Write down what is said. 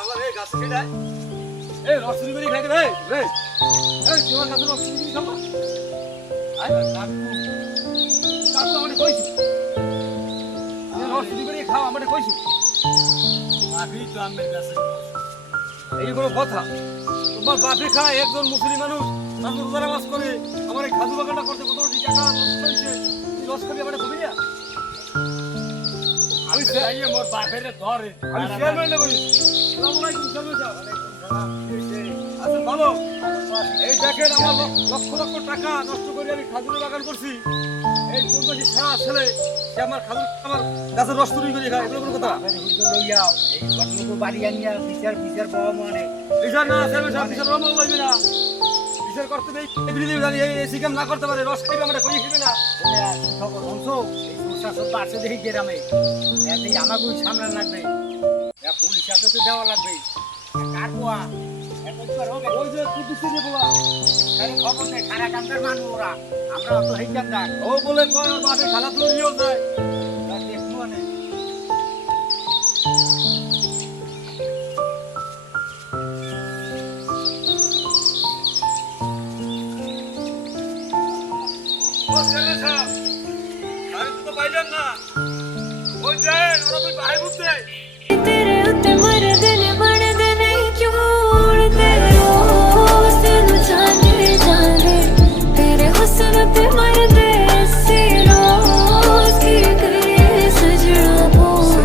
আমার এই গাছ কেটে এই রস চুরি করে খাইতে রে রে এই তোমার কাছে রস চুরি করে খাবো আই কাকু কাকু আমারে কইছো এই রস চুরি করে খাও আমারে কইছো ভাবি তো আমার কাছে এই কোনো কথা তোমার বাপে খায় একজন মুসলিম মানুষ তার রোজা নামাজ করে আমার এই খাজু বাগানটা করতে কত টাকা নষ্ট হয়েছে এই রস খাবি আমারে কবি না আমি চাইয়ে মোর বাপেরে ধরে আমি চেয়ারম্যান বলি আসসালামু আলাইকুম চেয়ারম্যান সাহেব আচ্ছা ভালো এই দেখেন আমার লক্ষ লক্ষ টাকা নষ্ট করে আমি খাজুরের বাগান করছি এই পূর্বশী সারা ছেলে সে আমার খাজুর আমার গাছের রস চুরি করে খায় এগুলো কোনো কথা লইয়াও এই ঘটনাকে বাড়ি আনিয়া বিচার বিচার পাওয়া মানে বিচার না চেয়ারম্যান সাহেব বিচার রমল লইবে না বিচার করতে নেই বিরোধী জানি এই সিকাম না করতে পারে রস খাইবে আমরা কই খাইবে না খবর শুনছো এই সমস্যা সব বাড়ছে দেখি গ্রামে এতেই আমাকে সামলান লাগবে পুলিশ আছে তো দেওয়া লাগবে কার কোয়া ওই যে কুতুসি দিয়ে বলা খবর নেই খারা কামদার মানুষ ওরা আমরা অত হেই কামদার ও বলে কয় ওর বাপে খালা তুলিও যায় দেখবো মানে ও চেয়ারম্যান সাহেব আমি তো পাইলাম না ওই দেন ওরা তুই ভাই বুঝতে तेरे उत्ते मरदे ने बनदे नहीं क्यों उड़दे रोज तेनू जाने जाने तेरे हुस्न ते मरदे ऐसे रोज की करे सजना बोल